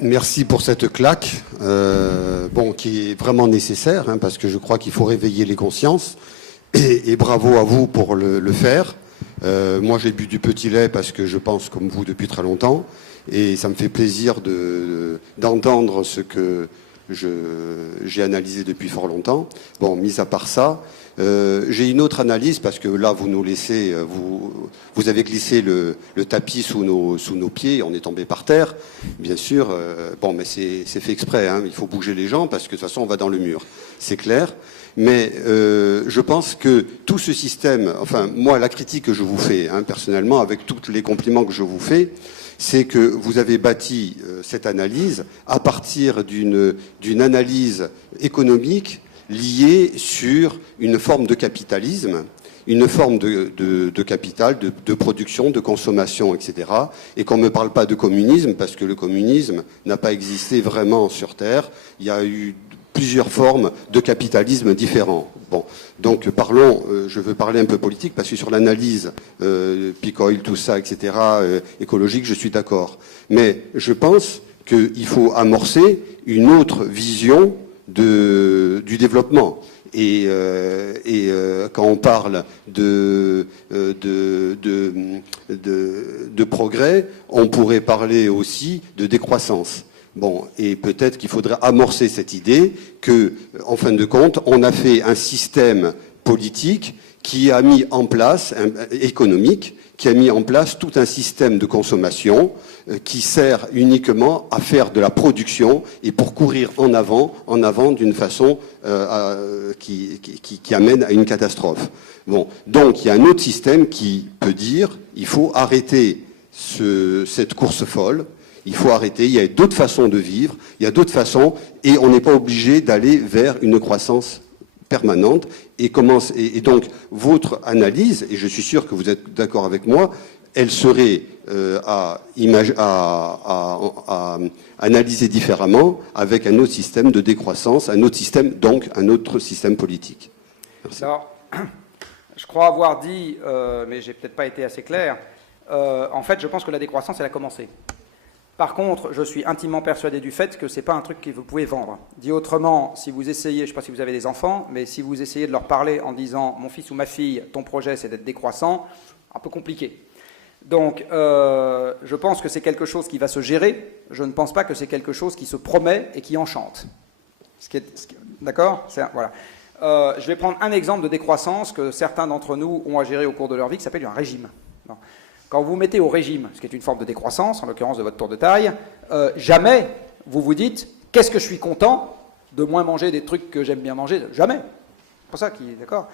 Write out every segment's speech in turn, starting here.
Merci pour cette claque, qui est vraiment nécessaire, hein, parce que je crois qu'il faut réveiller les consciences, et bravo à vous pour le faire. Moi, j'ai bu du petit lait parce que je pense comme vous depuis très longtemps, et ça me fait plaisir d'entendre ce que j'ai analysé depuis fort longtemps. Bon, mis à part ça, j'ai une autre analyse, parce que là, vous nous laissez, vous avez glissé le tapis sous nos pieds, on est tombé par terre, bien sûr. Mais c'est fait exprès, hein, il faut bouger les gens, parce que de toute façon, on va dans le mur, c'est clair. Mais je pense que tout ce système, enfin, moi, la critique que je vous fais, hein, personnellement, avec tous les compliments que je vous fais, c'est que vous avez bâti cette analyse à partir d'une analyse économique liée sur une forme de capitalisme, une forme de capital, de production, de consommation, etc. Et qu'on ne me parle pas de communisme, parce que le communisme n'a pas existé vraiment sur Terre. Il y a eu plusieurs formes de capitalisme différents. Bon, donc parlons, je veux parler un peu politique, parce que sur l'analyse peak oil, tout ça, etc., écologique, je suis d'accord. Mais je pense qu'il faut amorcer une autre vision du développement. Et quand on parle de progrès, on pourrait parler aussi de décroissance. Bon, et peut-être qu'il faudrait amorcer cette idée que, en fin de compte, on a fait un système politique qui a mis en place, économique, qui a mis en place tout un système de consommation qui sert uniquement à faire de la production et pour courir en avant d'une façon qui amène à une catastrophe. Bon, donc il y a un autre système qui peut dire il faut arrêter cette course folle. Il faut arrêter, il y a d'autres façons de vivre, il y a d'autres façons, et on n'est pas obligé d'aller vers une croissance permanente. Et donc, votre analyse, et je suis sûr que vous êtes d'accord avec moi, elle serait à analyser différemment avec un autre système de décroissance, un autre système, donc un autre système politique. Merci. Alors, je crois avoir dit, mais j'ai peut-être pas été assez clair, en fait, je pense que la décroissance, elle a commencé. Par contre, je suis intimement persuadé du fait que ce n'est pas un truc que vous pouvez vendre. Dit autrement, si vous essayez, je ne sais pas si vous avez des enfants, mais si vous essayez de leur parler en disant « mon fils ou ma fille, ton projet c'est d'être décroissant », un peu compliqué. Donc, je pense que c'est quelque chose qui va se gérer. Je ne pense pas que c'est quelque chose qui se promet et qui enchante. D'accord ? Voilà. Je vais prendre un exemple de décroissance que certains d'entre nous ont à gérer au cours de leur vie, qui s'appelle un régime. Non. Quand vous vous mettez au régime, ce qui est une forme de décroissance, en l'occurrence de votre tour de taille, jamais vous vous dites « qu'est-ce que je suis content de moins manger des trucs que j'aime bien manger ?» Jamais. C'est pour ça qu'il est d'accord.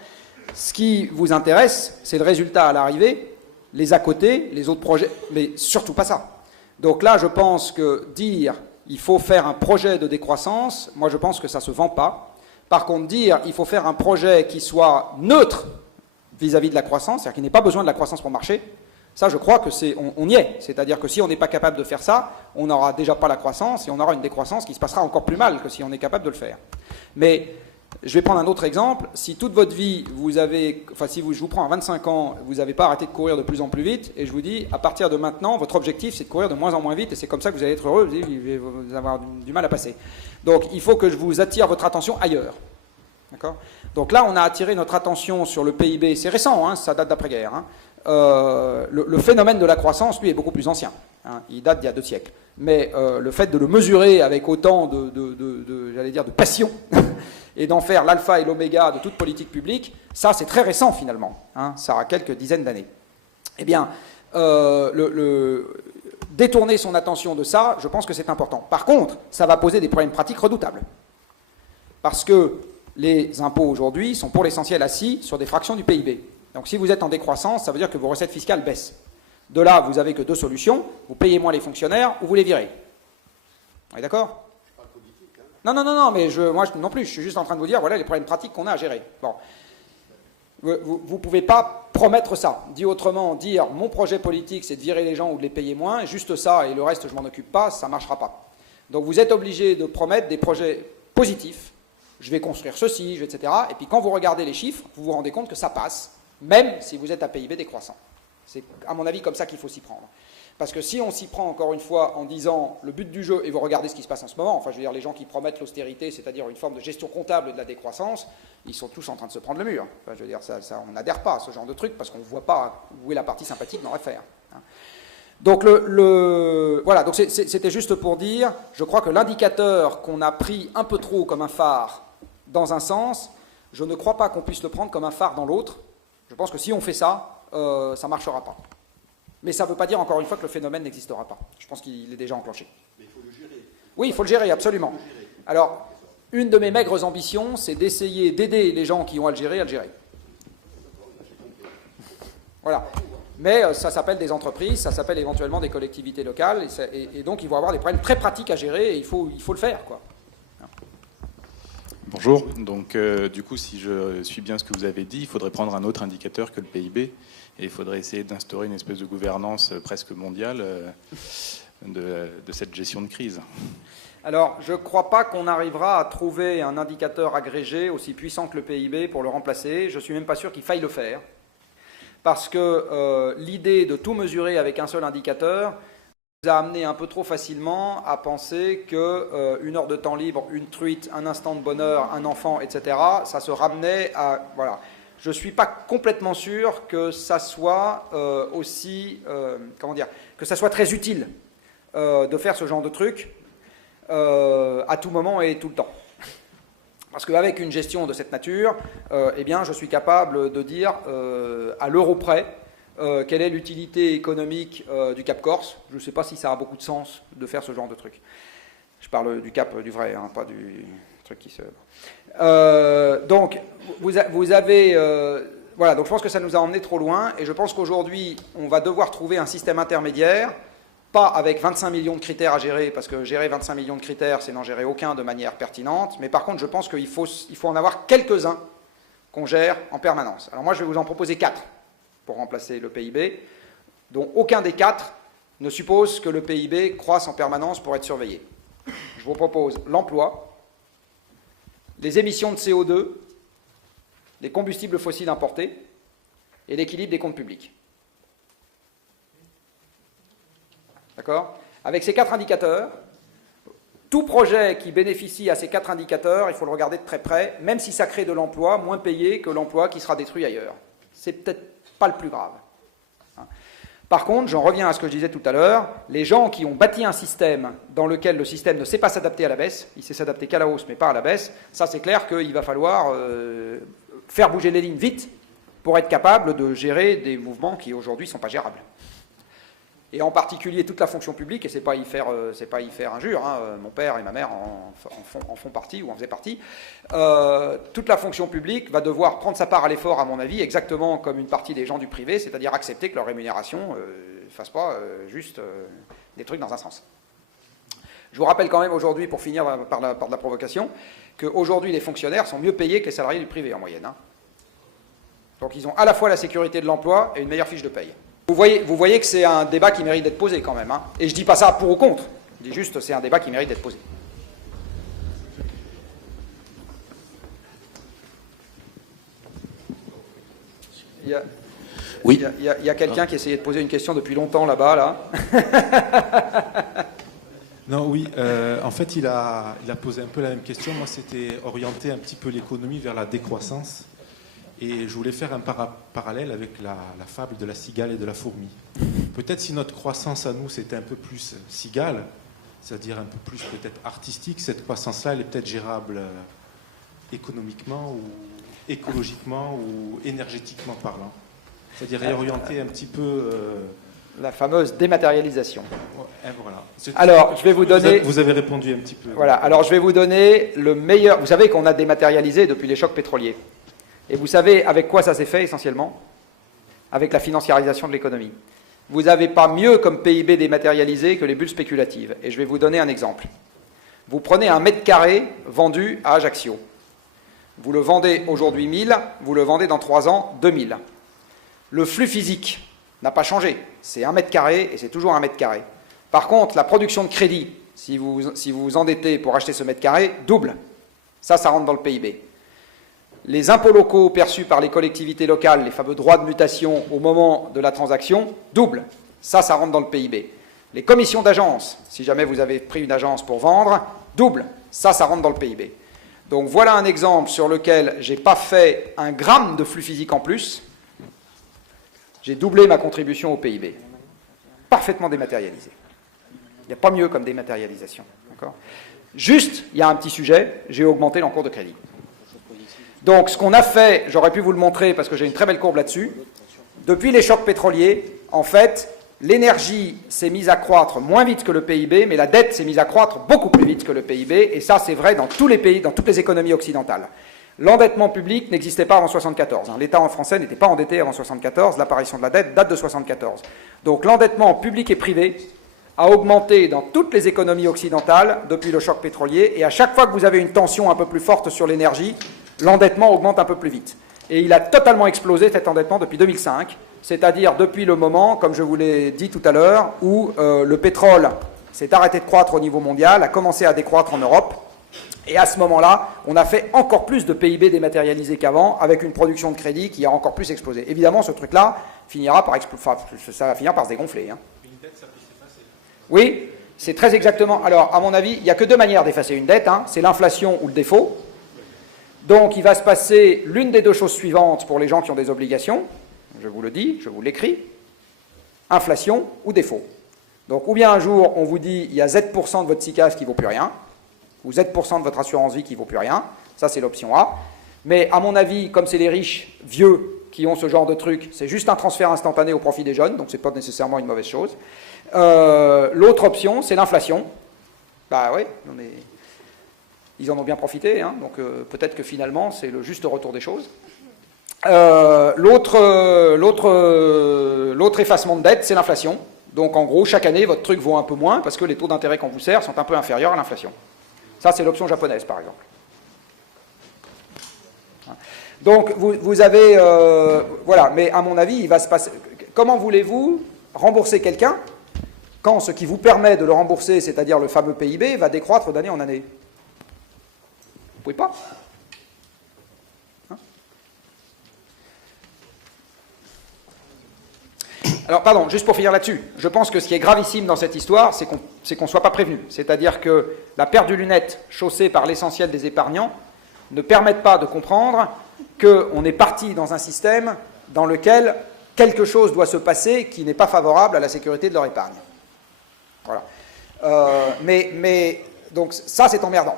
Ce qui vous intéresse, c'est le résultat à l'arrivée, les à côté, les autres projets, mais surtout pas ça. Donc là, je pense que dire « il faut faire un projet de décroissance », moi je pense que ça ne se vend pas. Par contre, dire « il faut faire un projet qui soit neutre vis-à-vis de la croissance », c'est-à-dire qu'il n'ait pas besoin de la croissance pour marcher, ça, je crois que on y est. C'est-à-dire que si on n'est pas capable de faire ça, on n'aura déjà pas la croissance et on aura une décroissance qui se passera encore plus mal que si on est capable de le faire. Mais je vais prendre un autre exemple. Si toute votre vie, je vous prends à 25 ans, vous n'avez pas arrêté de courir de plus en plus vite, et je vous dis, à partir de maintenant, votre objectif, c'est de courir de moins en moins vite, et c'est comme ça que vous allez être heureux, vous allez avoir du mal à passer. Donc, il faut que je vous attire votre attention ailleurs. D'accord ? Donc là, on a attiré notre attention sur le PIB. C'est récent, hein, ça date d'après-guerre, hein. Le phénomène de la croissance, lui, est beaucoup plus ancien. Hein, il date d'il y a 2 siècles. Mais le fait de le mesurer avec autant j'allais dire, de passion et d'en faire l'alpha et l'oméga de toute politique publique, ça, c'est très récent, finalement. Hein, ça a quelques dizaines d'années. Eh bien, détourner son attention de ça, je pense que c'est important. Par contre, ça va poser des problèmes pratiques redoutables. Parce que les impôts, aujourd'hui, sont pour l'essentiel assis sur des fractions du PIB. Donc si vous êtes en décroissance, ça veut dire que vos recettes fiscales baissent. De là, vous n'avez que 2 solutions. Vous payez moins les fonctionnaires ou vous les virez. On est d'accord ? Pas politique, hein. Non, mais moi non plus. Je suis juste en train de vous dire, voilà les problèmes pratiques qu'on a à gérer. Bon. Vous ne pouvez pas promettre ça. Dit autrement, dire mon projet politique, c'est de virer les gens ou de les payer moins, juste ça et le reste, je ne m'en occupe pas, ça ne marchera pas. Donc vous êtes obligé de promettre des projets positifs. Je vais construire ceci, etc. Et puis quand vous regardez les chiffres, vous vous rendez compte que ça passe, même si vous êtes à PIB décroissant. C'est à mon avis comme ça qu'il faut s'y prendre. Parce que si on s'y prend encore une fois en disant le but du jeu, et vous regardez ce qui se passe en ce moment, enfin je veux dire les gens qui promettent l'austérité, c'est-à-dire une forme de gestion comptable de la décroissance, ils sont tous en train de se prendre le mur. Enfin, je veux dire, on n'adhère pas à ce genre de truc parce qu'on ne voit pas où est la partie sympathique dans l'affaire. Donc voilà, donc c'était juste pour dire, je crois que l'indicateur qu'on a pris un peu trop comme un phare dans un sens, je ne crois pas qu'on puisse le prendre comme un phare dans l'autre. Je pense que si on fait ça, ça ne marchera pas. Mais ça ne veut pas dire, encore une fois, que le phénomène n'existera pas. Je pense qu'il est déjà enclenché. Mais il faut le gérer. Oui, il faut le gérer, absolument. Alors, une de mes maigres ambitions, c'est d'essayer d'aider les gens qui ont à le gérer. Voilà. Mais ça s'appelle des entreprises, ça s'appelle éventuellement des collectivités locales, et donc ils vont avoir des problèmes très pratiques à gérer, et il faut le faire, quoi. Bonjour. Donc, du coup, si je suis bien ce que vous avez dit, il faudrait prendre un autre indicateur que le PIB. Et il faudrait essayer d'instaurer une espèce de gouvernance presque mondiale de cette gestion de crise. Alors, je ne crois pas qu'on arrivera à trouver un indicateur agrégé aussi puissant que le PIB pour le remplacer. Je ne suis même pas sûr qu'il faille le faire. Parce que l'idée de tout mesurer avec un seul indicateur nous a amené un peu trop facilement à penser qu'une heure de temps libre, une truite, un instant de bonheur, un enfant, etc., ça se ramenait à... Voilà. Je ne suis pas complètement sûr que ça soit que ça soit très utile de faire ce genre de truc à tout moment et tout le temps. Parce qu'avec une gestion de cette nature, eh bien, je suis capable de dire à l'euro près quelle est l'utilité économique du Cap Corse. Je ne sais pas si ça a beaucoup de sens de faire ce genre de truc. Je parle du Cap du vrai, hein, pas du truc qui se... donc, vous avez... voilà, donc je pense que ça nous a emmené trop loin, et je pense qu'aujourd'hui, on va devoir trouver un système intermédiaire, pas avec 25 millions de critères à gérer, parce que gérer 25 millions de critères, c'est n'en gérer aucun de manière pertinente, mais par contre, je pense qu'il faut en avoir quelques-uns qu'on gère en permanence. Alors moi, je vais vous en proposer 4 pour remplacer le PIB, dont aucun des 4 ne suppose que le PIB croisse en permanence pour être surveillé. Je vous propose l'emploi, les émissions de CO2, les combustibles fossiles importés et l'équilibre des comptes publics. D'accord ? Avec ces 4 indicateurs, tout projet qui bénéficie à ces 4 indicateurs, il faut le regarder de très près, même si ça crée de l'emploi, moins payé que l'emploi qui sera détruit ailleurs. C'est peut-être pas le plus grave. Par contre, j'en reviens à ce que je disais tout à l'heure, les gens qui ont bâti un système dans lequel le système ne sait pas s'adapter à la baisse, il sait s'adapter qu'à la hausse, mais pas à la baisse, ça c'est clair qu'il va falloir faire bouger les lignes vite pour être capable de gérer des mouvements qui aujourd'hui ne sont pas gérables. Et en particulier toute la fonction publique, et c'est pas y faire injure, hein, mon père et ma mère en font partie ou en faisaient partie, toute la fonction publique va devoir prendre sa part à l'effort, à mon avis, exactement comme une partie des gens du privé, c'est-à-dire accepter que leur rémunération ne fasse pas juste des trucs dans un sens. Je vous rappelle quand même aujourd'hui, pour finir par de la provocation, qu'aujourd'hui les fonctionnaires sont mieux payés que les salariés du privé en moyenne. Hein. Donc ils ont à la fois la sécurité de l'emploi et une meilleure fiche de paye. Vous voyez que c'est un débat qui mérite d'être posé quand même. Hein. Et je ne dis pas ça pour ou contre. Je dis juste que c'est un débat qui mérite d'être posé. Il y a quelqu'un qui essayait de poser une question depuis longtemps là-bas. Là. Non, oui. En fait, il a posé un peu la même question. Moi, c'était orienter un petit peu l'économie vers la décroissance. Et je voulais faire un parallèle avec la fable de la cigale et de la fourmi. Peut-être si notre croissance à nous, c'était un peu plus cigale, c'est-à-dire un peu plus peut-être artistique, cette croissance-là, elle est peut-être gérable économiquement ou écologiquement ou énergétiquement parlant. C'est-à-dire réorienter un petit peu... La fameuse dématérialisation. Voilà. Alors, je vais vous donner... Vous avez répondu un petit peu. Voilà, alors je vais vous donner le meilleur... Vous savez qu'on a dématérialisé depuis les chocs pétroliers. Et vous savez avec quoi ça s'est fait essentiellement? Avec la financiarisation de l'économie. Vous n'avez pas mieux comme PIB dématérialisé que les bulles spéculatives. Et je vais vous donner un exemple. Vous prenez un mètre carré vendu à Ajaccio. Vous le vendez aujourd'hui 1000, vous le vendez dans 3 ans 2000. Le flux physique n'a pas changé. C'est 1 mètre carré et c'est toujours 1 mètre carré. Par contre, la production de crédit, si vous vous endettez pour acheter ce mètre carré, double. Ça rentre dans le PIB. Les impôts locaux perçus par les collectivités locales, les fameux droits de mutation au moment de la transaction, doublent. Ça rentre dans le PIB. Les commissions d'agence, si jamais vous avez pris une agence pour vendre, double. Ça rentre dans le PIB. Donc voilà un exemple sur lequel je n'ai pas fait un gramme de flux physique en plus. J'ai doublé ma contribution au PIB. Parfaitement dématérialisé. Il n'y a pas mieux comme dématérialisation. Juste, il y a un petit sujet, j'ai augmenté l'encours de crédit. Donc ce qu'on a fait, j'aurais pu vous le montrer parce que j'ai une très belle courbe là-dessus, depuis les chocs pétroliers, en fait, l'énergie s'est mise à croître moins vite que le PIB, mais la dette s'est mise à croître beaucoup plus vite que le PIB, et ça c'est vrai dans tous les pays, dans toutes les économies occidentales. L'endettement public n'existait pas avant 1974. L'État français n'était pas endetté avant 1974, l'apparition de la dette date de 1974. Donc l'endettement public et privé a augmenté dans toutes les économies occidentales depuis le choc pétrolier, et à chaque fois que vous avez une tension un peu plus forte sur l'énergie, l'endettement augmente un peu plus vite. Et il a totalement explosé cet endettement depuis 2005, c'est-à-dire depuis le moment, comme je vous l'ai dit tout à l'heure, où le pétrole s'est arrêté de croître au niveau mondial, a commencé à décroître en Europe, et à ce moment-là, on a fait encore plus de PIB dématérialisé qu'avant, avec une production de crédit qui a encore plus explosé. Évidemment, ce truc-là finira par ça va finir par se dégonfler. Une dette, ça peut s'effacer. Oui, c'est très exactement. Alors, à mon avis, il n'y a que deux manières d'effacer une dette, c'est l'inflation ou le défaut. Donc, il va se passer l'une des deux choses suivantes pour les gens qui ont des obligations. Je vous le dis, je vous l'écris. Inflation ou défaut. Donc, ou bien un jour, on vous dit, il y a Z% de votre SICAV qui ne vaut plus rien, ou Z% de votre assurance vie qui ne vaut plus rien. Ça, c'est l'option A. Mais à mon avis, comme c'est les riches vieux qui ont ce genre de truc, c'est juste un transfert instantané au profit des jeunes, donc ce n'est pas nécessairement une mauvaise chose. L'autre option, c'est l'inflation. Bah oui, mais ils en ont bien profité, donc peut-être que finalement, c'est le juste retour des choses. L'autre effacement de dette, c'est l'inflation. Donc en gros, chaque année, votre truc vaut un peu moins parce que les taux d'intérêt qu'on vous sert sont un peu inférieurs à l'inflation. Ça, c'est l'option japonaise, par exemple. Donc, vous avez... voilà, mais à mon avis, il va se passer... Comment voulez-vous rembourser quelqu'un quand ce qui vous permet de le rembourser, c'est-à-dire le fameux PIB, va décroître d'année en année? Vous pouvez pas. Alors, pardon, juste pour finir là-dessus, je pense que ce qui est gravissime dans cette histoire, c'est qu'on ne soit pas prévenu. C'est-à-dire que la paire de lunettes chaussée par l'essentiel des épargnants ne permettent pas de comprendre qu'on est parti dans un système dans lequel quelque chose doit se passer qui n'est pas favorable à la sécurité de leur épargne. Voilà. Donc ça, c'est emmerdant.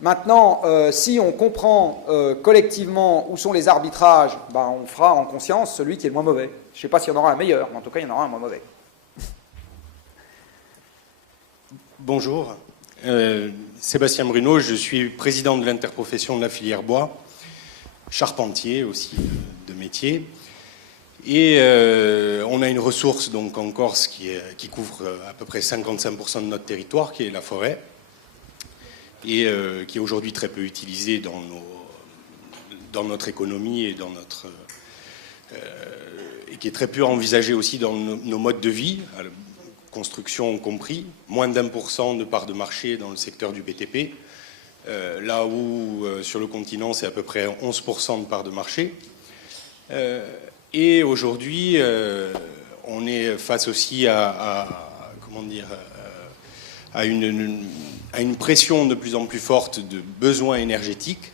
Maintenant, si on comprend collectivement où sont les arbitrages, on fera en conscience celui qui est le moins mauvais. Je ne sais pas s'il y en aura un meilleur, mais en tout cas, il y en aura un moins mauvais. Bonjour, Sébastien Bruno, je suis président de l'interprofession de la filière bois, charpentier aussi de métier. Et on a une ressource donc en Corse qui couvre à peu près 55% de notre territoire, qui est la forêt, et qui est aujourd'hui très peu utilisée dans notre économie et et qui est très peu envisagée aussi dans nos modes de vie, construction compris, moins d'1% de part de marché dans le secteur du BTP, là où sur le continent c'est à peu près 11% de part de marché. Et aujourd'hui, on est face aussi à une pression de plus en plus forte de besoins énergétiques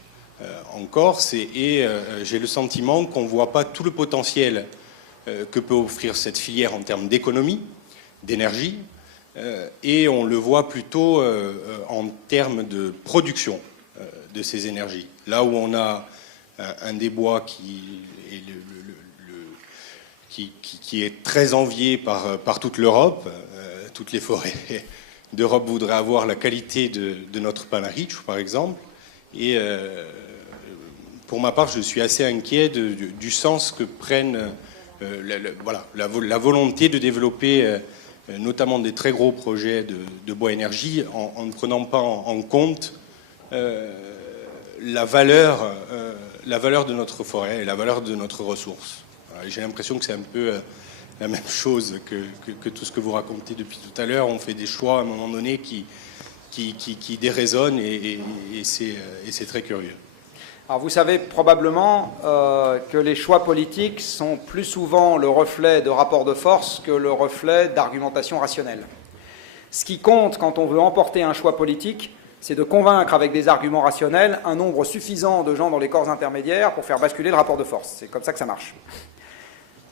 en Corse, et j'ai le sentiment qu'on ne voit pas tout le potentiel que peut offrir cette filière en termes d'économie, d'énergie, et on le voit plutôt en termes de production de ces énergies. Là où on a un des bois qui est très envié par toute l'Europe, toutes les forêts d'Europe voudraient avoir la qualité de notre Panarich, par exemple, et pour ma part, je suis assez inquiet du sens que prennent la volonté de développer notamment des très gros projets de bois énergie en ne prenant pas en compte la valeur de notre forêt et la valeur de notre ressource. J'ai l'impression que c'est un peu la même chose que tout ce que vous racontez depuis tout à l'heure. On fait des choix à un moment donné qui déraisonnent, et c'est très curieux. Alors vous savez probablement que les choix politiques sont plus souvent le reflet de rapports de force que le reflet d'argumentation rationnelle. Ce qui compte quand on veut emporter un choix politique, c'est de convaincre avec des arguments rationnels un nombre suffisant de gens dans les corps intermédiaires pour faire basculer le rapport de force. C'est comme ça que ça marche.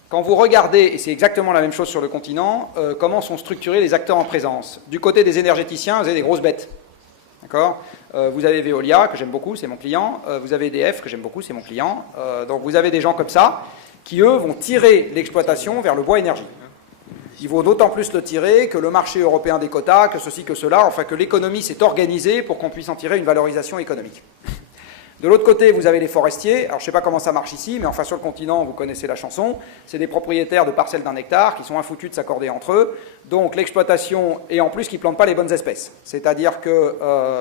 Quand vous regardez, et c'est exactement la même chose sur le continent, comment sont structurés les acteurs en présence. Du côté des énergéticiens, vous avez des grosses bêtes. D'accord ? Vous avez Veolia, que j'aime beaucoup, c'est mon client. Vous avez EDF, que j'aime beaucoup, c'est mon client. Donc vous avez des gens comme ça, qui eux vont tirer l'exploitation vers le bois énergie. Il vaut d'autant plus le tirer que le marché européen des quotas, que ceci, que cela, enfin que l'économie s'est organisée pour qu'on puisse en tirer une valorisation économique. De l'autre côté, vous avez les forestiers. Alors, je ne sais pas comment ça marche ici, mais enfin, sur le continent, vous connaissez la chanson. C'est des propriétaires de parcelles d'1 hectare qui sont infoutus de s'accorder entre eux. Donc, l'exploitation, et en plus, qui ne plantent pas les bonnes espèces. C'est-à-dire que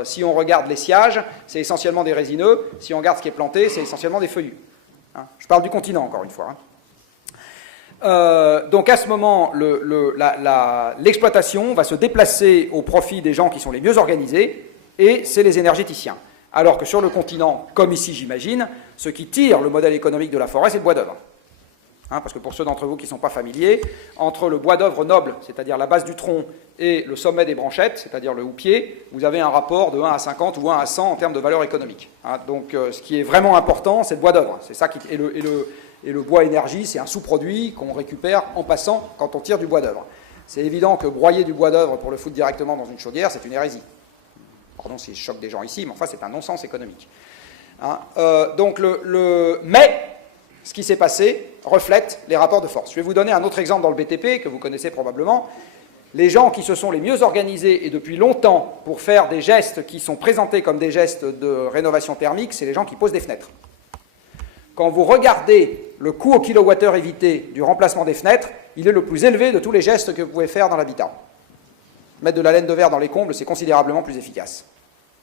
si on regarde les sciages, c'est essentiellement des résineux. Si on regarde ce qui est planté, c'est essentiellement des feuillus. Hein, je parle du continent, encore une fois. Hein. Donc, à ce moment, l'exploitation va se déplacer au profit des gens qui sont les mieux organisés, et c'est les énergéticiens. Alors que sur le continent, comme ici j'imagine, ce qui tire le modèle économique de la forêt, c'est le bois d'œuvre. Hein, parce que pour ceux d'entre vous qui ne sont pas familiers, entre le bois d'œuvre noble, c'est-à-dire la base du tronc, et le sommet des branchettes, c'est-à-dire le houppier, vous avez un rapport de 1 à 50 ou 1 à 100 en termes de valeur économique. Hein, donc ce qui est vraiment important, c'est le bois d'œuvre. C'est ça et le bois énergie, c'est un sous-produit qu'on récupère en passant quand on tire du bois d'œuvre. C'est évident que broyer du bois d'œuvre pour le foutre directement dans une chaudière, c'est une hérésie. Pardon si je choque des gens ici, mais enfin c'est un non-sens économique. Hein, mais ce qui s'est passé reflète les rapports de force. Je vais vous donner un autre exemple dans le BTP, que vous connaissez probablement. Les gens qui se sont les mieux organisés et depuis longtemps pour faire des gestes qui sont présentés comme des gestes de rénovation thermique, c'est les gens qui posent des fenêtres. Quand vous regardez le coût au kilowattheure évité du remplacement des fenêtres, il est le plus élevé de tous les gestes que vous pouvez faire dans l'habitat. Mettre de la laine de verre dans les combles, c'est considérablement plus efficace.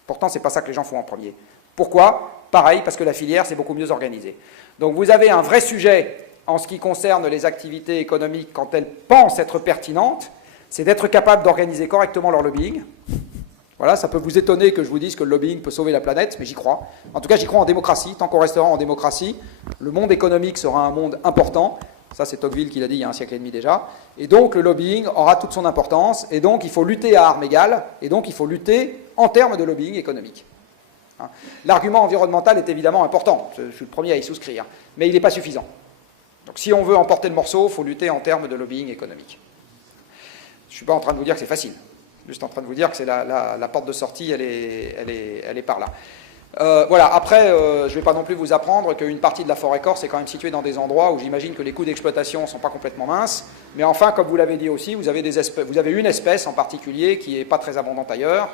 Pourtant, ce n'est pas ça que les gens font en premier. Pourquoi ? Pareil, parce que la filière, c'est beaucoup mieux organisé. Donc vous avez un vrai sujet en ce qui concerne les activités économiques quand elles pensent être pertinentes, c'est d'être capable d'organiser correctement leur lobbying. Voilà, ça peut vous étonner que je vous dise que le lobbying peut sauver la planète, mais j'y crois. En tout cas, j'y crois en démocratie. Tant qu'on restera en démocratie, le monde économique sera un monde important. Ça, c'est Tocqueville qui l'a dit il y a un siècle et demi déjà. Et donc, le lobbying aura toute son importance. Et donc, il faut lutter à armes égales. Et donc, il faut lutter en termes de lobbying économique. Hein. L'argument environnemental est évidemment important. Je suis le premier à y souscrire. Mais il n'est pas suffisant. Donc, si on veut emporter le morceau, il faut lutter en termes de lobbying économique. Je ne suis pas en train de vous dire que c'est facile. Je suis juste en train de vous dire que c'est la porte de sortie, elle est par là. Voilà, après, je ne vais pas non plus vous apprendre qu'une partie de la forêt corse est quand même située dans des endroits où j'imagine que les coûts d'exploitation ne sont pas complètement minces. Mais enfin, comme vous l'avez dit aussi, vous avez une espèce en particulier qui n'est pas très abondante ailleurs.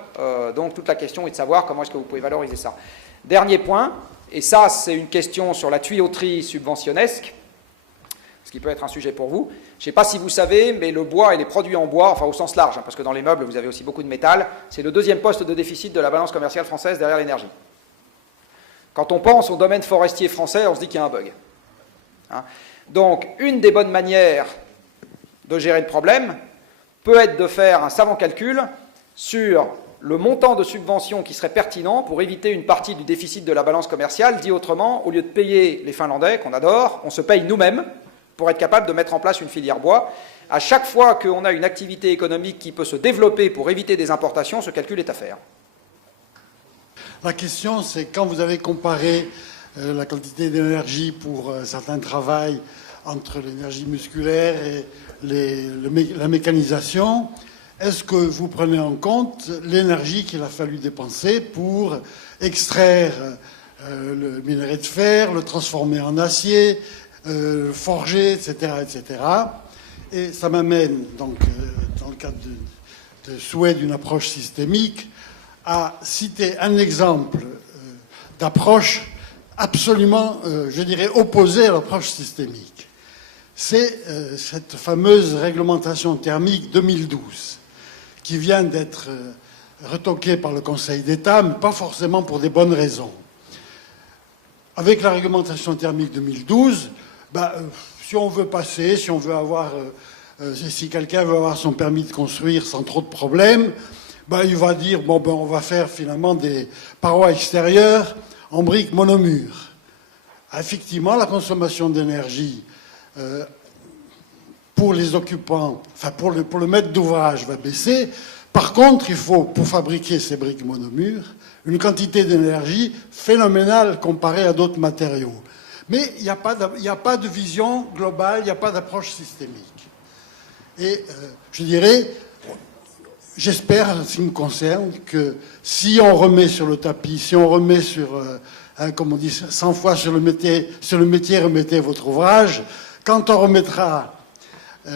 Donc toute la question est de savoir comment est-ce que vous pouvez valoriser ça. Dernier point, et ça c'est une question sur la tuyauterie subventionnesque, ce qui peut être un sujet pour vous. Je ne sais pas si vous savez, mais le bois et les produits en bois, enfin au sens large, hein, parce que dans les meubles vous avez aussi beaucoup de métal, c'est le deuxième poste de déficit de la balance commerciale française derrière l'énergie. Quand on pense au domaine forestier français, on se dit qu'il y a un bug. Hein. Donc, une des bonnes manières de gérer le problème peut être de faire un savant calcul sur le montant de subvention qui serait pertinent pour éviter une partie du déficit de la balance commerciale. Dit autrement, au lieu de payer les Finlandais, qu'on adore, on se paye nous-mêmes pour être capable de mettre en place une filière bois. À chaque fois qu'on a une activité économique qui peut se développer pour éviter des importations, ce calcul est à faire. La question, c'est quand vous avez comparé la quantité d'énergie pour certains travails entre l'énergie musculaire et la mécanisation, est-ce que vous prenez en compte l'énergie qu'il a fallu dépenser pour extraire le minerai de fer, le transformer en acier, le forger, etc., etc. Et ça m'amène, donc, dans le cadre de souhait d'une approche systémique, à citer un exemple d'approche absolument, je dirais, opposée à l'approche systémique. C'est cette fameuse réglementation thermique 2012, qui vient d'être retoquée par le Conseil d'État, mais pas forcément pour des bonnes raisons. Avec la réglementation thermique 2012, si on veut passer, si on veut avoir, si quelqu'un veut avoir son permis de construire sans trop de problèmes, il va dire, on va faire finalement des parois extérieures en briques monomures. Effectivement, la consommation d'énergie pour les occupants, enfin pour le maître d'ouvrage va baisser. Par contre, il faut, pour fabriquer ces briques monomures, une quantité d'énergie phénoménale comparée à d'autres matériaux. Mais il n'y a pas de vision globale, il n'y a pas d'approche systémique. Et je dirais, j'espère, en ce qui me concerne, que si on remet sur le tapis, si on remet sur, comme on dit 100 fois sur le métier, remettez votre ouvrage, quand on remettra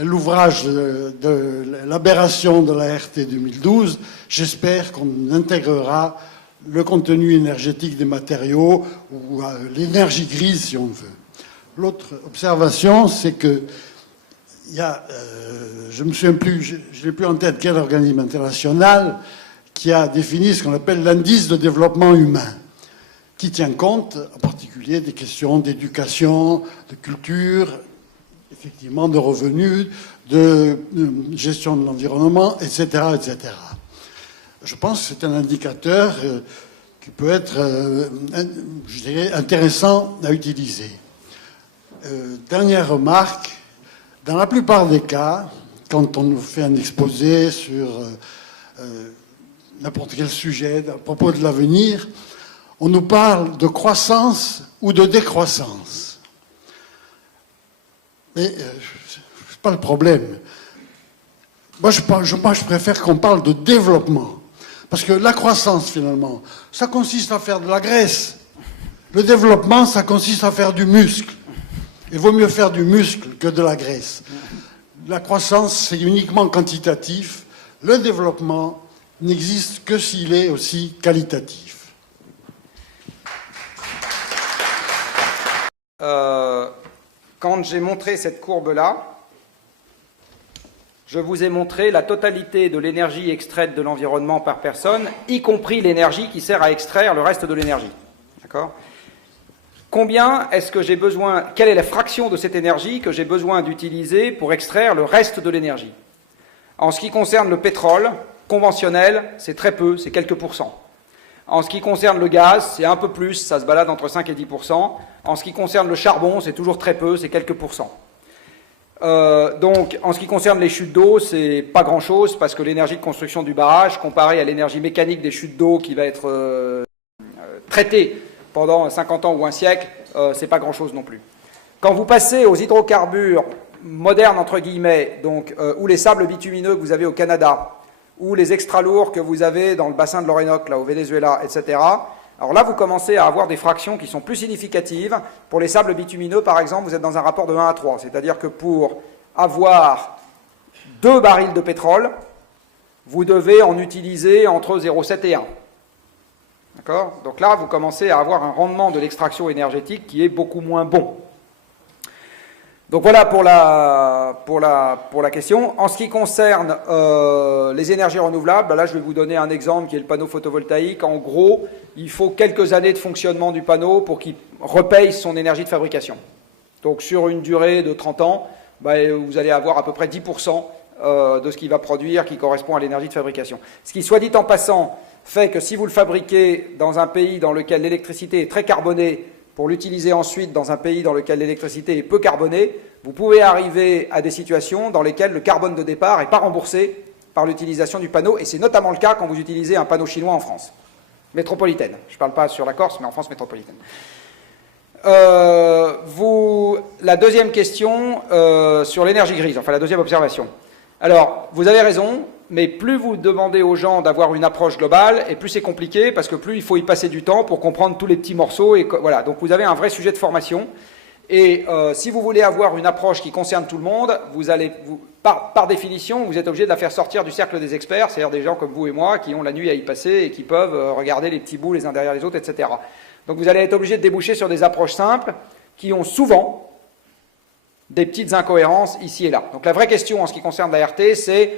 l'ouvrage de l'aberration de la RT 2012, j'espère qu'on intégrera le contenu énergétique des matériaux ou l'énergie grise, si on veut. L'autre observation, c'est que il y a, je ne me souviens plus, je n'ai plus en tête quel organisme international qui a défini ce qu'on appelle l'indice de développement humain, qui tient compte en particulier des questions d'éducation, de culture, effectivement de revenus, de gestion de l'environnement, etc., etc. Je pense que c'est un indicateur qui peut être, je dirais, intéressant à utiliser. Dernière remarque, dans la plupart des cas, quand on nous fait un exposé sur n'importe quel sujet à propos de l'avenir, on nous parle de croissance ou de décroissance. Mais c'est pas le problème. Moi, je préfère qu'on parle de développement. Parce que la croissance, finalement, ça consiste à faire de la graisse. Le développement, ça consiste à faire du muscle. Il vaut mieux faire du muscle que de la graisse. La croissance, c'est uniquement quantitatif. Le développement n'existe que s'il est aussi qualitatif. Quand j'ai montré cette courbe-là, je vous ai montré la totalité de l'énergie extraite de l'environnement par personne, y compris l'énergie qui sert à extraire le reste de l'énergie. D'accord ? Combien est-ce que j'ai besoin, quelle est la fraction de cette énergie que j'ai besoin d'utiliser pour extraire le reste de l'énergie? En ce qui concerne le pétrole conventionnel, c'est très peu, c'est quelques pourcents. En ce qui concerne le gaz, c'est un peu plus, ça se balade entre 5 et 10%. En ce qui concerne le charbon, c'est toujours très peu, c'est quelques pourcents. Donc, en ce qui concerne les chutes d'eau, c'est pas grand-chose, parce que l'énergie de construction du barrage, comparée à l'énergie mécanique des chutes d'eau qui va être traitée pendant 50 ans ou un siècle, c'est pas grand-chose non plus. Quand vous passez aux hydrocarbures modernes, entre guillemets, donc, ou les sables bitumineux que vous avez au Canada, ou les extra-lourds que vous avez dans le bassin de l'Orénoque, là, au Venezuela, etc., alors là, vous commencez à avoir des fractions qui sont plus significatives. Pour les sables bitumineux, par exemple, vous êtes dans un rapport de 1 à 3. C'est-à-dire que pour avoir 2 barils de pétrole, vous devez en utiliser entre 0,7 et 1. D'accord ? Donc là, vous commencez à avoir un rendement de l'extraction énergétique qui est beaucoup moins bon. Donc voilà pour la question. En ce qui concerne les énergies renouvelables, là je vais vous donner un exemple qui est le panneau photovoltaïque. En gros, il faut quelques années de fonctionnement du panneau pour qu'il repaye son énergie de fabrication. Donc sur une durée de 30 ans, vous allez avoir à peu près 10% de ce qu'il va produire qui correspond à l'énergie de fabrication. Ce qui, soit dit en passant, fait que si vous le fabriquez dans un pays dans lequel l'électricité est très carbonée, pour l'utiliser ensuite dans un pays dans lequel l'électricité est peu carbonée, vous pouvez arriver à des situations dans lesquelles le carbone de départ n'est pas remboursé par l'utilisation du panneau, et c'est notamment le cas quand vous utilisez un panneau chinois en France métropolitaine. Je ne parle pas sur la Corse, mais en France métropolitaine. La deuxième question sur l'énergie grise, enfin la deuxième observation. Alors, vous avez raison, mais plus vous demandez aux gens d'avoir une approche globale, et plus c'est compliqué, parce que plus il faut y passer du temps pour comprendre tous les petits morceaux. Et voilà. Donc vous avez un vrai sujet de formation. Et si vous voulez avoir une approche qui concerne tout le monde, par définition, vous êtes obligé de la faire sortir du cercle des experts, c'est-à-dire des gens comme vous et moi qui ont la nuit à y passer et qui peuvent regarder les petits bouts les uns derrière les autres, etc. Donc vous allez être obligé de déboucher sur des approches simples qui ont souvent des petites incohérences ici et là. Donc la vraie question en ce qui concerne la RT, c'est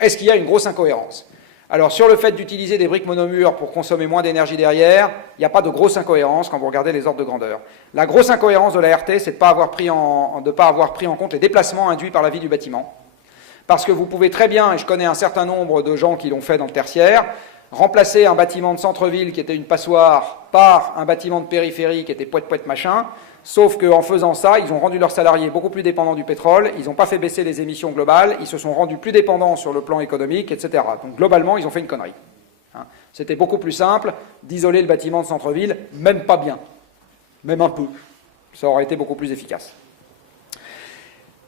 est-ce qu'il y a une grosse incohérence? Alors sur le fait d'utiliser des briques monomures pour consommer moins d'énergie derrière, il n'y a pas de grosse incohérence quand vous regardez les ordres de grandeur. La grosse incohérence de la RT, c'est de ne pas avoir pris en compte les déplacements induits par la vie du bâtiment. Parce que vous pouvez très bien, et je connais un certain nombre de gens qui l'ont fait dans le tertiaire, remplacer un bâtiment de centre-ville qui était une passoire par un bâtiment de périphérie qui était poète machin, sauf qu'en faisant ça, ils ont rendu leurs salariés beaucoup plus dépendants du pétrole, ils n'ont pas fait baisser les émissions globales, ils se sont rendus plus dépendants sur le plan économique, etc. Donc globalement, ils ont fait une connerie. Hein. C'était beaucoup plus simple d'isoler le bâtiment de centre-ville, même pas bien, même un peu. Ça aurait été beaucoup plus efficace.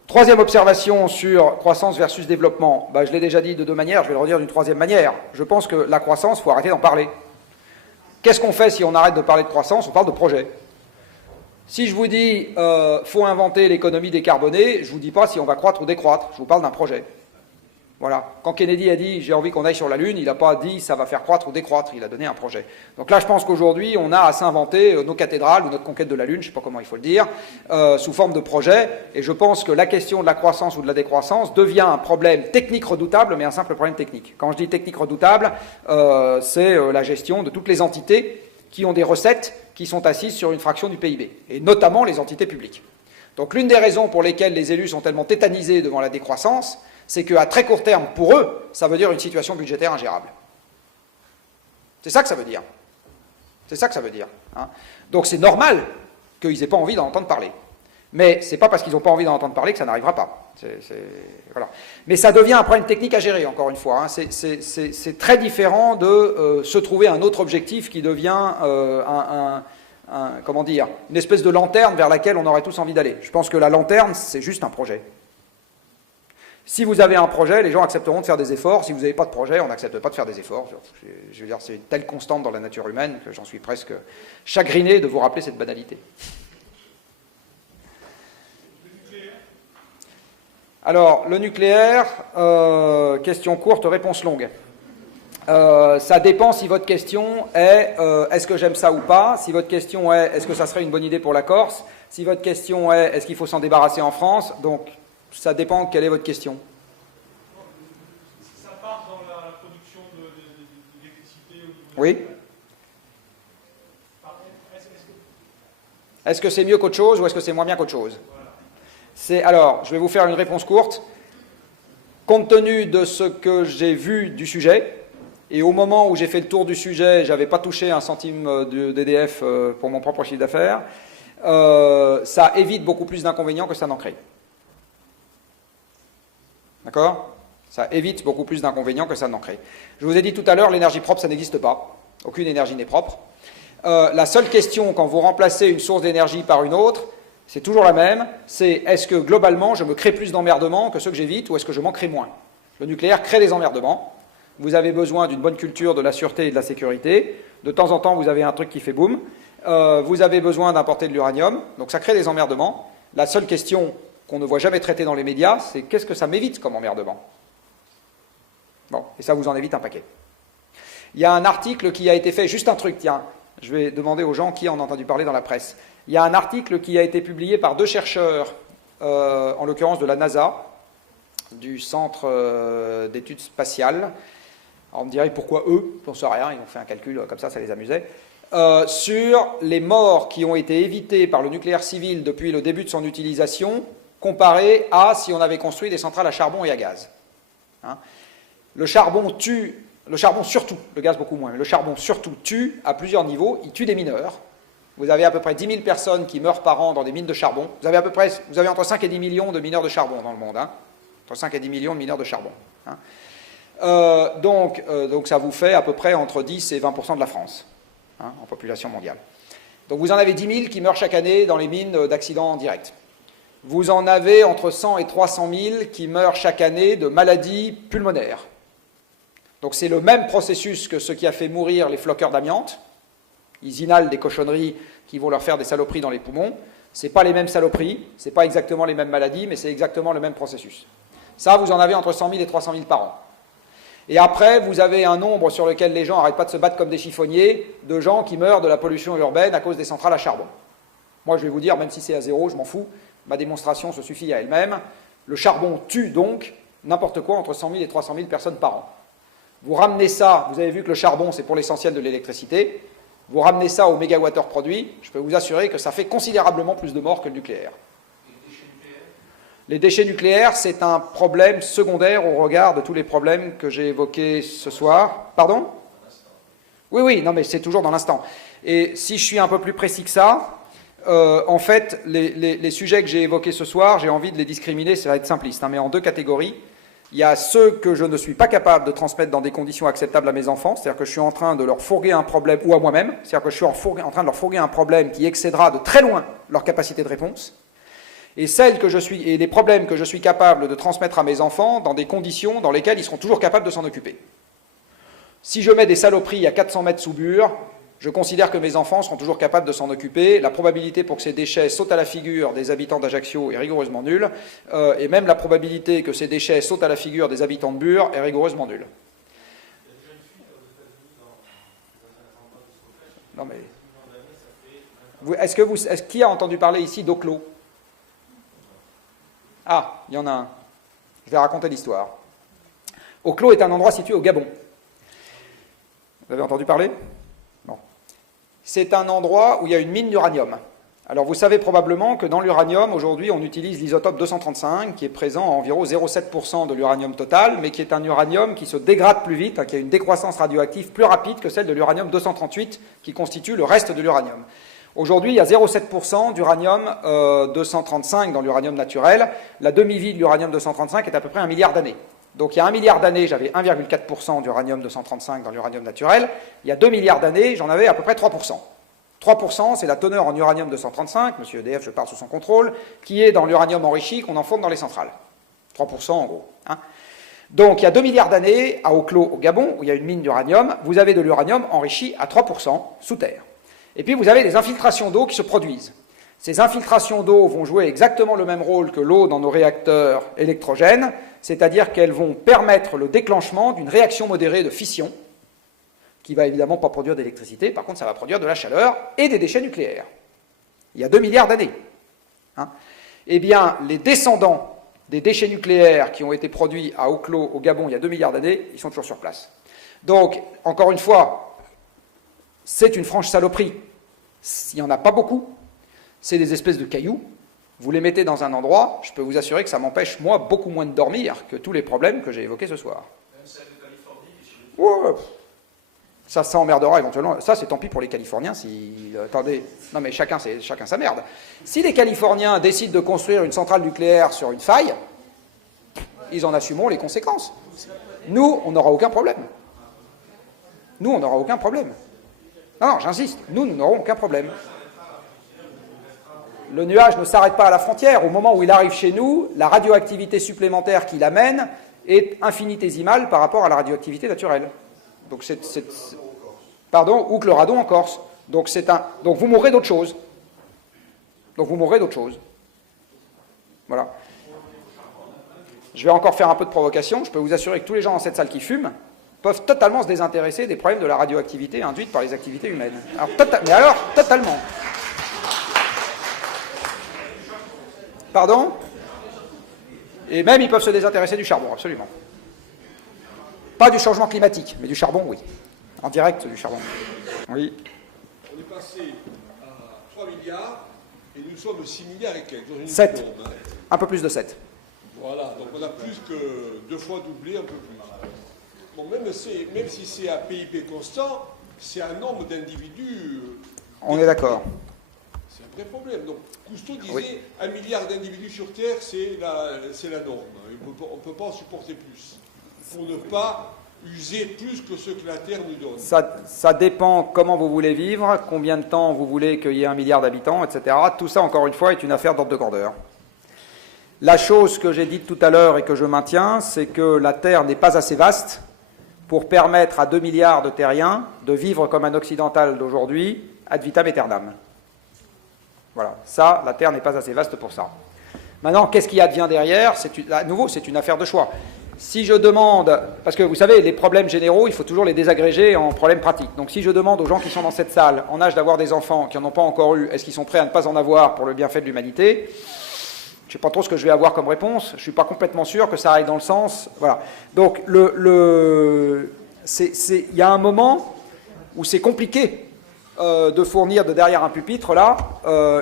Troisième observation sur croissance versus développement. Je l'ai déjà dit de deux manières, je vais le redire d'une troisième manière. Je pense que la croissance, il faut arrêter d'en parler. Qu'est-ce qu'on fait si on arrête de parler de croissance? On parle de projet. Si je vous dis faut inventer l'économie décarbonée, je ne vous dis pas si on va croître ou décroître, je vous parle d'un projet. Voilà. Quand Kennedy a dit « j'ai envie qu'on aille sur la Lune », il n'a pas dit « ça va faire croître ou décroître », il a donné un projet. Donc là, je pense qu'aujourd'hui, on a à s'inventer nos cathédrales ou notre conquête de la Lune, je ne sais pas comment il faut le dire, sous forme de projet. Et je pense que la question de la croissance ou de la décroissance devient un problème technique redoutable, mais un simple problème technique. Quand je dis technique redoutable, c'est la gestion de toutes les entités qui ont des recettes qui sont assises sur une fraction du PIB, et notamment les entités publiques. Donc l'une des raisons pour lesquelles les élus sont tellement tétanisés devant la décroissance, c'est qu'à très court terme, pour eux, ça veut dire une situation budgétaire ingérable. C'est ça que ça veut dire. C'est ça que ça veut dire. Hein. Donc c'est normal qu'ils n'aient pas envie d'en entendre parler. Mais ce n'est pas parce qu'ils n'ont pas envie d'en entendre parler que ça n'arrivera pas. Voilà. Mais ça devient un problème technique à gérer, encore une fois. Hein. C'est très différent de se trouver un autre objectif qui devient comment dire, une espèce de lanterne vers laquelle on aurait tous envie d'aller. Je pense que la lanterne, c'est juste un projet. Si vous avez un projet, les gens accepteront de faire des efforts. Si vous n'avez pas de projet, on n'accepte pas de faire des efforts. Je veux dire, c'est une telle constante dans la nature humaine que j'en suis presque chagriné de vous rappeler cette banalité. Alors, le nucléaire, question courte, réponse longue. Ça dépend si votre question est est-ce que j'aime ça ou pas? Si votre question est est-ce que ça serait une bonne idée pour la Corse? Si votre question est est-ce qu'il faut s'en débarrasser en France? Donc, ça dépend quelle est votre question. Ça part dans la production d'électricité. Oui. Est-ce que c'est mieux qu'autre chose ou est-ce que c'est moins bien qu'autre chose? Alors, je vais vous faire une réponse courte. Compte tenu de ce que j'ai vu du sujet, et au moment où j'ai fait le tour du sujet, je n'avais pas touché un centime d'EDF pour mon propre chiffre d'affaires, ça évite beaucoup plus d'inconvénients que ça n'en crée. D'accord? Ça évite beaucoup plus d'inconvénients que ça n'en crée. Je vous ai dit tout à l'heure, l'énergie propre, ça n'existe pas. Aucune énergie n'est propre. La seule question, quand vous remplacez une source d'énergie par une autre, c'est toujours la même, c'est est-ce que globalement, je me crée plus d'emmerdements que ceux que j'évite, ou est-ce que je m'en crée moins? Le nucléaire crée des emmerdements. Vous avez besoin d'une bonne culture de la sûreté et de la sécurité. De temps en temps, vous avez un truc qui fait boum. Vous avez besoin d'importer de l'uranium. Donc ça crée des emmerdements. La seule question qu'on ne voit jamais traiter dans les médias, c'est qu'est-ce que ça m'évite comme emmerdement? Bon, et ça vous en évite un paquet. Il y a un article qui a été fait, juste un truc, tiens, je vais demander aux gens qui en ont entendu parler dans la presse. Il y a un article qui a été publié par deux chercheurs, en l'occurrence de la NASA, du Centre d'études spatiales. Alors on me dirait pourquoi eux, j'en sais rien, ils ont fait un calcul comme ça les amusait. Sur les morts qui ont été évitées par le nucléaire civil depuis le début de son utilisation, comparé à si on avait construit des centrales à charbon et à gaz. Hein. Le charbon tue, le charbon surtout, le gaz beaucoup moins, mais le charbon surtout tue à plusieurs niveaux, il tue des mineurs. Vous avez à peu près 10 000 personnes qui meurent par an dans des mines de charbon. Vous avez entre 5 et 10 millions de mineurs de charbon dans le monde. Hein. Entre 5 et 10 millions de mineurs de charbon. Hein. Donc ça vous fait à peu près entre 10 et 20% de la France, hein, en population mondiale. Donc vous en avez 10 000 qui meurent chaque année dans les mines d'accidents directs. Vous en avez entre 100 et 300 000 qui meurent chaque année de maladies pulmonaires. Donc c'est le même processus que ce qui a fait mourir les floqueurs d'amiante. Ils inhalent des cochonneries qui vont leur faire des saloperies dans les poumons. Ce n'est pas les mêmes saloperies, ce n'est pas exactement les mêmes maladies, mais c'est exactement le même processus. Ça, vous en avez entre 100 000 et 300 000 par an. Et après, vous avez un nombre sur lequel les gens n'arrêtent pas de se battre comme des chiffonniers, de gens qui meurent de la pollution urbaine à cause des centrales à charbon. Moi, je vais vous dire, même si c'est à zéro, je m'en fous, ma démonstration se suffit à elle-même. Le charbon tue donc n'importe quoi entre 100 000 et 300 000 personnes par an. Vous ramenez ça, vous avez vu que le charbon, c'est pour l'essentiel de l'électricité, vous ramenez ça au mégawattheure produit, je peux vous assurer que ça fait considérablement plus de morts que le nucléaire. Les déchets nucléaires, c'est un problème secondaire au regard de tous les problèmes que j'ai évoqués ce soir. Pardon ? Oui, oui, non, mais c'est toujours dans l'instant. Et si je suis un peu plus précis que ça, en fait, les sujets que j'ai évoqués ce soir, j'ai envie de les discriminer, ça va être simpliste, hein, mais en deux catégories. Il y a ceux que je ne suis pas capable de transmettre dans des conditions acceptables à mes enfants, c'est-à-dire que je suis en train de leur fourguer un problème, ou à moi-même, c'est-à-dire que je suis en train de leur fourguer un problème qui excédera de très loin leur capacité de réponse, et les problèmes que je suis capable de transmettre à mes enfants dans des conditions dans lesquelles ils seront toujours capables de s'en occuper. Si je mets des saloperies à 400 mètres sous Bure, je considère que mes enfants seront toujours capables de s'en occuper. La probabilité pour que ces déchets sautent à la figure des habitants d'Ajaccio est rigoureusement nulle. Et même la probabilité que ces déchets sautent à la figure des habitants de Bure est rigoureusement nulle. Non mais... Qui a entendu parler ici d'Oclo? Ah, il y en a un. Je vais raconter l'histoire. Oclo est un endroit situé au Gabon. Vous avez entendu parler? Non. C'est un endroit où il y a une mine d'uranium. Alors vous savez probablement que dans l'uranium, aujourd'hui, on utilise l'isotope 235, qui est présent à environ 0,7% de l'uranium total, mais qui est un uranium qui se dégrade plus vite, qui a une décroissance radioactive plus rapide que celle de l'uranium 238, qui constitue le reste de l'uranium. Aujourd'hui, il y a 0,7% d'uranium 235 dans l'uranium naturel. La demi-vie de l'uranium 235 est à peu près 1 milliard d'années. Donc il y a 1 milliard d'années, j'avais 1,4% d'uranium 235 dans l'uranium naturel. Il y a 2 milliards d'années, j'en avais à peu près 3%. 3%, c'est la teneur en uranium 235, monsieur EDF, je parle sous son contrôle, qui est dans l'uranium enrichi qu'on enfourne dans les centrales. 3% en gros. Hein. Donc il y a 2 milliards d'années, à Oclo, au Gabon, où il y a une mine d'uranium, vous avez de l'uranium enrichi à 3% sous terre. Et puis vous avez des infiltrations d'eau qui se produisent. Ces infiltrations d'eau vont jouer exactement le même rôle que l'eau dans nos réacteurs électrogènes, c'est-à-dire qu'elles vont permettre le déclenchement d'une réaction modérée de fission, qui va évidemment pas produire d'électricité, par contre ça va produire de la chaleur et des déchets nucléaires. Il y a 2 milliards d'années. Hein. Eh bien, les descendants des déchets nucléaires qui ont été produits à Oclo, au Gabon, il y a 2 milliards d'années, ils sont toujours sur place. Donc, encore une fois, c'est une franche saloperie. Il n'y en a pas beaucoup. C'est des espèces de cailloux. Vous les mettez dans un endroit, je peux vous assurer que ça m'empêche, moi, beaucoup moins de dormir que tous les problèmes que j'ai évoqués ce soir. Même celle de Californie, ouais. Ça emmerdera éventuellement. Ça, c'est tant pis pour les Californiens. Attendez, non mais chacun sa merde. Si les Californiens décident de construire une centrale nucléaire sur une faille, ils en assumeront les conséquences. Nous, on n'aura aucun problème. Nous, on n'aura aucun problème. Non, j'insiste, nous n'aurons aucun problème. Le nuage ne s'arrête pas à la frontière. Au moment où il arrive chez nous, la radioactivité supplémentaire qu'il amène est infinitésimale par rapport à la radioactivité naturelle. Donc pardon, ou que le radon en Corse. Donc vous mourrez d'autre chose. Voilà. Je vais encore faire un peu de provocation. Je peux vous assurer que tous les gens dans cette salle qui fument peuvent totalement se désintéresser des problèmes de la radioactivité induite par les activités humaines. Alors, totalement. Pardon? Et même ils peuvent se désintéresser du charbon, absolument. Pas du changement climatique, mais du charbon, oui. En direct du charbon. Oui. On est passé à 3 milliards et nous sommes 6 milliards et quelques. 7. Un peu plus de 7. Voilà, donc on a plus que 2 fois doublé, un peu plus. Bon, même si c'est un PIB constant, c'est un nombre d'individus. On est d'accord. C'est un vrai problème. Donc Cousteau disait 1 milliard d'individus sur Terre, c'est la norme. On ne peut pas en supporter plus. Pour ne pas user plus que ce que la Terre nous donne. Ça dépend comment vous voulez vivre, combien de temps vous voulez qu'il y ait 1 milliard d'habitants, etc. Tout ça, encore une fois, est une affaire d'ordre de grandeur. La chose que j'ai dite tout à l'heure et que je maintiens, c'est que la Terre n'est pas assez vaste pour permettre à 2 milliards de terriens de vivre comme un occidental d'aujourd'hui, ad vitam aeternam. Voilà, ça, la Terre n'est pas assez vaste pour ça. Maintenant, qu'est-ce qui advient derrière? À nouveau, c'est une affaire de choix. Si je demande, parce que vous savez, les problèmes généraux, il faut toujours les désagréger en problèmes pratiques. Donc si je demande aux gens qui sont dans cette salle, en âge d'avoir des enfants, qui n'en ont pas encore eu, est-ce qu'ils sont prêts à ne pas en avoir pour le bienfait de l'humanité? Je ne sais pas trop ce que je vais avoir comme réponse. Je ne suis pas complètement sûr que ça aille dans le sens. Voilà. Donc il y a un moment où c'est compliqué de fournir de derrière un pupitre là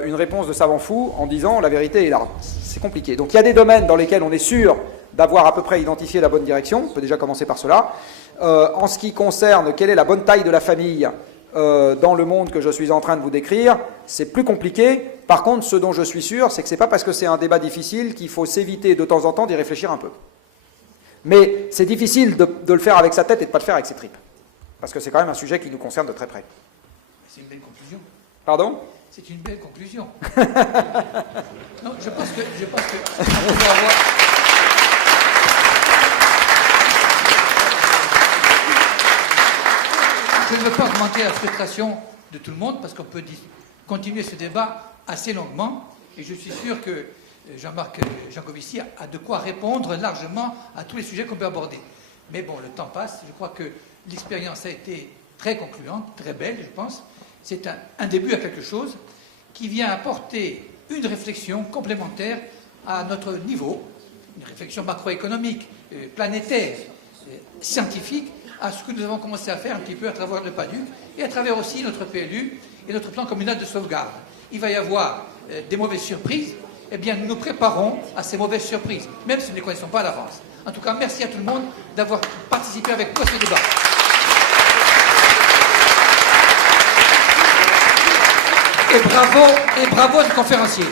une réponse de savant fou en disant la vérité est là. C'est compliqué. Donc il y a des domaines dans lesquels on est sûr d'avoir à peu près identifié la bonne direction, on peut déjà commencer par cela. En ce qui concerne quelle est la bonne taille de la famille dans le monde que je suis en train de vous décrire, c'est plus compliqué. Par contre, ce dont je suis sûr, c'est que ce n'est pas parce que c'est un débat difficile qu'il faut s'éviter de temps en temps d'y réfléchir un peu. Mais c'est difficile de le faire avec sa tête et de ne pas le faire avec ses tripes. Parce que c'est quand même un sujet qui nous concerne de très près. C'est une belle conclusion. Pardon ? C'est une belle conclusion. Non, je pense que on peut avoir... Je ne veux pas augmenter la frustration de tout le monde parce qu'on peut continuer ce débat assez longuement et je suis sûr que Jean-Marc Jancovici a de quoi répondre largement à tous les sujets qu'on peut aborder. Mais bon, le temps passe. Je crois que l'expérience a été très concluante, très belle, je pense. C'est un début à quelque chose qui vient apporter une réflexion complémentaire à notre niveau, une réflexion macroéconomique, planétaire, scientifique, à ce que nous avons commencé à faire un petit peu à travers le PADUC et à travers aussi notre PLU et notre plan communal de sauvegarde. Il va y avoir des mauvaises surprises, eh bien nous nous préparons à ces mauvaises surprises, même si nous ne les connaissons pas à l'avance. En tout cas, merci à tout le monde d'avoir participé avec nous à ce débat. Et bravo aux conférenciers.